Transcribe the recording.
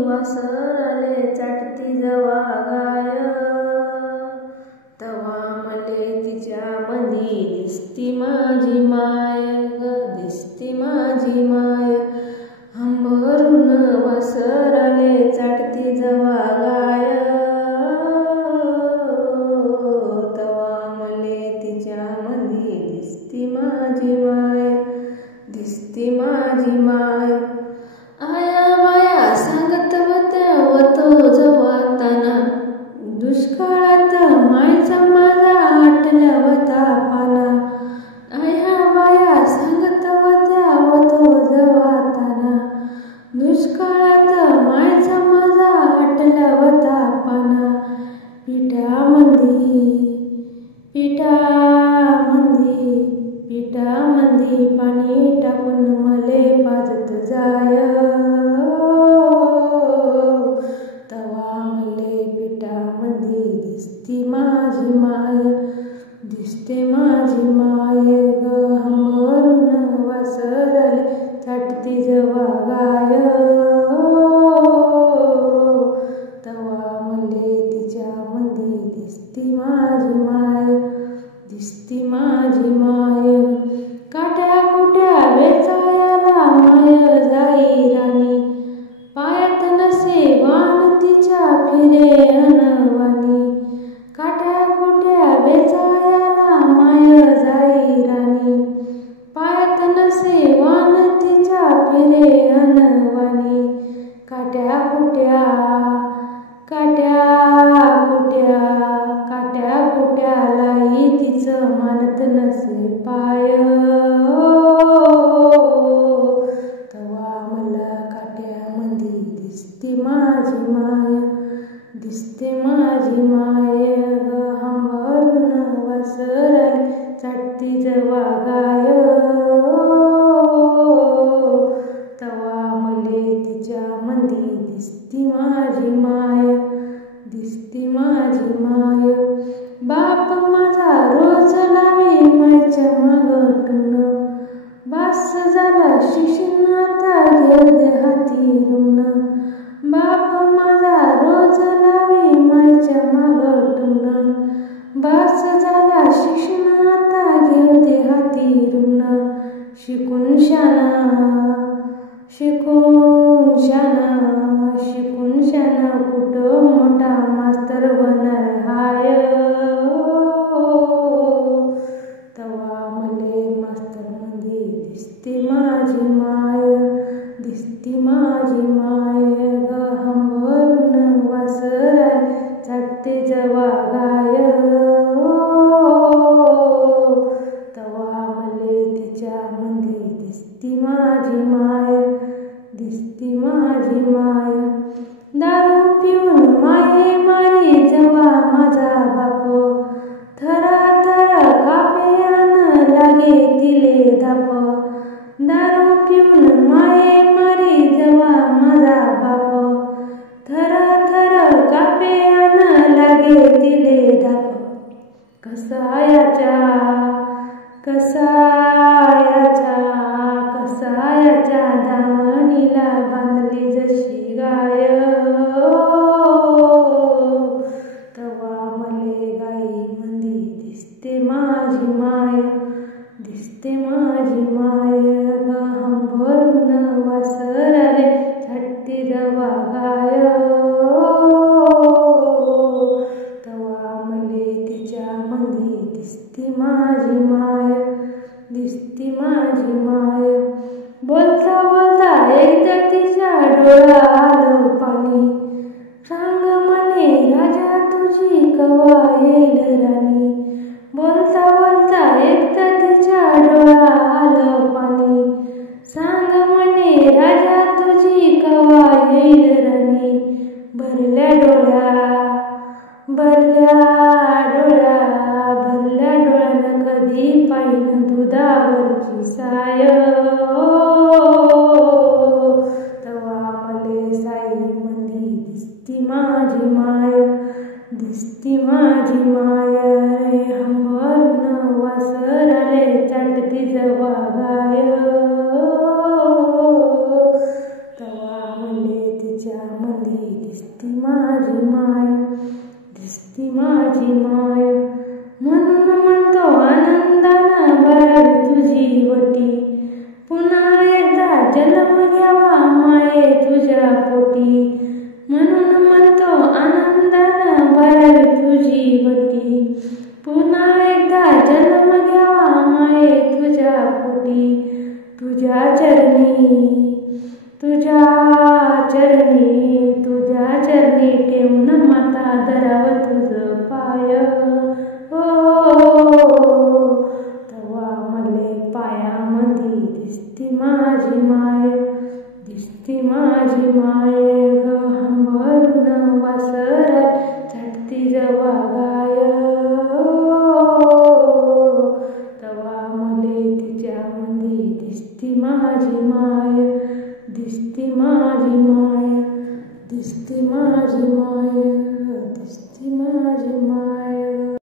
वासराले चाटती जवा गाय, तवा मले तिच्यामंदी दिसती माझी माय ग, दिसती माझी माय. हंबरून वासराले चाटती जवा गाय, तवा मले तिच्यामंदी दिसती माझी माय, दिसती माझी माय. आया बाया सांगत होत्या वतो जवाताना, दुष्काळात मायचा माझा आटल्या होता पाना. आया बाया सांगत होत्या वतो जवाताना, दुष्काळात मायचा माझा आटल्या होता पाना. पिठामंदी पाणी टाकून मले पाजत जाय, तवा मले पिठामंदी दिसती माझी माय, दिसते माझी माय ग. हंबरून वासराले चाटती जवा गाय, तवा मले तिच्यामंदी दिसती माझी माय, दिसती माझी माय. काट्या कुट्या वेचायला माय जाई राणी, पायात नसे वान तिच्या फिरे अनवानी. काट्या कुट्या वेचायला माय जाई राणी, पायात नसे वान तिच्या फिरे अनवानी. काट्या कुट्यालाही तिचं मानत नसे पाय, तवा मला काट्यामंदी दिसती माझी माय, दिसते माझी माय ग. हंबरून वासराले चाटती जवा गाय, तवा मले तिच्यामंदी दिसती माझी माय, दिसती माझी माय. बाप माझा रोज लावी मायच्या मागटून, बास झाला शिक्षण आता घेऊ दे हाती ऋण. बाप माझा रोज लावी मायच्या मागटून, बास झाला शिक्षण आता घेऊ दे हाती ऋण. शिकून शाना कुठं मोठा मास्तर होणार हाय, तवा मले मास्तरमंदी दिसती माझी माय, दिसती माझी माय ग. हंबरून वासराले चाटते जवा गाय, तवा मले तिच्यामंदी दिसती माझी माय, दिसती माझी माय. दारू पिऊन माये मारी जवा माझा बाप, थरा कापे आन लागे तिले दाप. दारू पिऊन माये मारी जवा माझा बाप, थरा कापे आन लागे तिले दाप. कसायाच्या दामणीला बांधली जशी गाय, तवा मले गाईमंदी दिसते माझी माय, दिसते माझी माय ग. हंबरून वासराले चाटती जवा गाय, तवा मले तिच्यामंदी दिसती माझी माय, दिसती माझी माय. बोलता बोलता एकदा तिच्या डोळा आलं पाणी, सांग म्हणे राजा तुझी कवा येईल राणी. बोलता बोलता एकदा तिच्या डोळा आलं पाणी, सांग म्हणे राजा तुझी कवा येईल राणी. भरल्या डोळ्यानं कधी पाहिन दुधावरची साय, तवा मले साईमंदी दिसती माझी माय, दिसती माझी माय रे. हंबरून वासराले चाटती जवा गाय, तवा मले तिच्या तिच्यामध्ये दिसती माझी माय, दिसती माझी माय. म्हणून म्हणतो आनंदानं भरावी तुझी वटी, पुन्हा एकदा जन्म घ्यावा माये तुझ्या पोटी. म्हणून म्हणतो आनंदानं भरावी तुझी वटी, पुन्हा एकदा जन्म घ्यावा माये तुझ्या पोटी. तुझ्या चरणी, तुझ्या चरणी, तुझ्या चरणी ठेवून माता धरावं तुझं पाय. तवा मले पायामध्ये दिसती माझी माय, दिसती माझी माय ग. हंबरून वासरात झटती जवा गाय, तवा मले तिच्यामध्ये दिसती माझी माय, दिसती माझी माय, दिसती माझी माय, दिसती माझी माय.